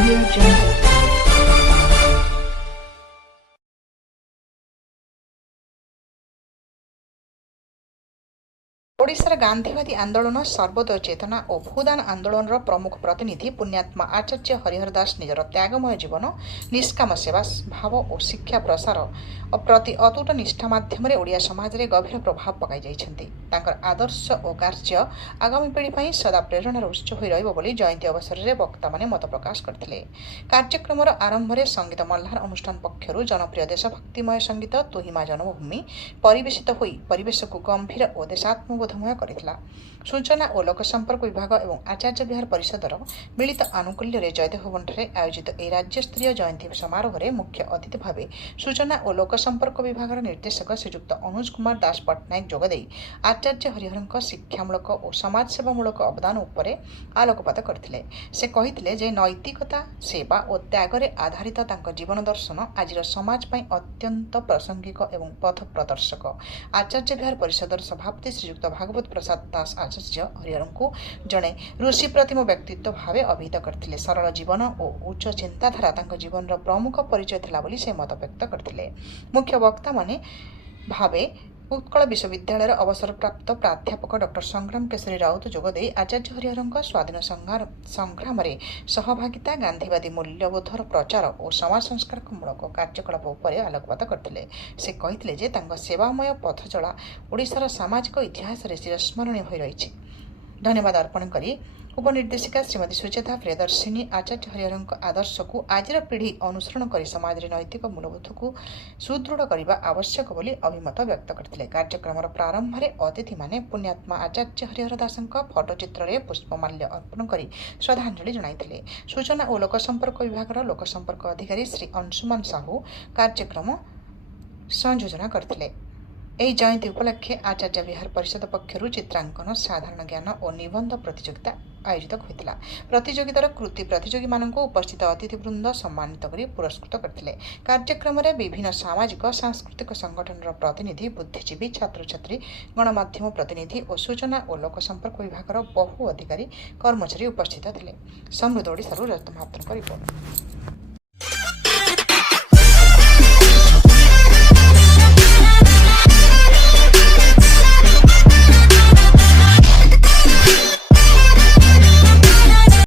Audio Jungle. ओडिशार गांधीवादी आंदोलन सर्वोदय चेतना और भूदान आंदोलन प्रमुख प्रतिनिधि पुण्यात्मा आचार्य हरिहर दास निजर त्यागमय जीवन निष्काम सेवा भाव और शिक्षा प्रसार और प्रति अतुट निष्ठा माध्यम ओडिया समाज में गभीर प्रभाव पकाई आदर्श और कार्य आगामी पीढ़ी सदा प्रेरणार उत्स हो रही जयंती अवसर में वक्ता मैंने मत प्रकाश करते। कार्यक्रम आरंभ में संगीत मल्हार अनुष्ठान पक्षर जनप्रिय देशभक्तिमय संगीत तुहिमा जन्मभूमि परिवेशित हो परिवेश को गंभीर और देशात्मबोधमय कर सूचना और लोकसंपर्क विभाग और आचार्य विहार परिषदर मिलित आनुकूल्य जयदेव भवन आयोजित एक राज्यस्तरीय जयंती समारोह में मुख्य अतिथि भाव सूचना और लोकसंपर्क विभाग निर्देशक श्रीजुक्त अनुज कुमार दास पट्टनायक जोगदे आचार्य हरिहर शिक्षामूलक और समाजसेवामूलक अवदान उपर आलोकपात करते। से कहिथिले जे नैतिकता सेवा और त्यागरे आधारित जीवन दर्शन आज समाज अत्यंत प्रासंगिक एवं पथ प्रदर्शक। आचार्य विहार परिषदर सभापति श्रीजुक्त भागवत प्रसाद दास आचार्य हरिहर को जड़े ऋषि प्रतिम व्यक्तित्व भाव अभिहित करते। सरल जीवन और उच्च चिंताधारा जीवन प्रमुख परिचय थिला बोली से मत व्यक्त करते। मुख्य वक्ता माने भावे उत्कल विश्वविद्यालय अवसरप्राप्त प्राध्यापक डॉक्टर संग्राम केशरी राउत जोगदे आचार्य हरिहर स्वाधीन संग्राम सहभागिता गांधीवादी मूल्यबोधर प्रचार और समाज संस्कार मूलक कार्यकलाप उपर आलोकपात करते। से कहिथिले जे सेवामय पथ चला ओडिशार सामाजिक इतिहास चिरस्मरणीय हो रही। धन्यवाद अर्पण करी उपनिर्देशिका श्रीमती सुचेता प्रियदर्शिनी आचार्य हरिहर आदर्श को आज पीढ़ी अनुसरण कर समाज नैतिक मूलबोध को सुदृढ़ करने आवश्यक बोली अभिमत व्यक्त करते। कार्यक्रम प्रारंभ में अतिथि माने पुण्यात्मा आचार्य हरिहर दास फटोचित्र में पुष्पमाल्य अर्पण कर श्रद्धांजलि जणाइथिले। सूचना और लोकसंपर्क विभाग लोकसंपर्क अधिकारी श्री अंशुमान साहू कार्यक्रम संयोजन करते। यह जयंती उपलक्षे आचार्य विहार परिषद पक्षर चित्रांकन साधारण ज्ञान और निबंध प्रतियोगिता आयोजित होता। प्रतियोगितार कृति प्रतियोगी मानक उपस्थित अतिथिवृंद सम्मानित कर पुरस्कृत करते। कार्यक्रम में विभिन्न सामाजिक सांस्कृतिक संगठन प्रतिनिधि बुद्धिजीवी छात्र छात्री गणमाध्यम प्रतिनिधि और सूचना और लोकसंपर्क विभाग बहु अधिकारी कर्मचारी उपस्थित थे। समृद्ध ओडिशारू रजत महापात्रଙ୍କ रिपोर्ट।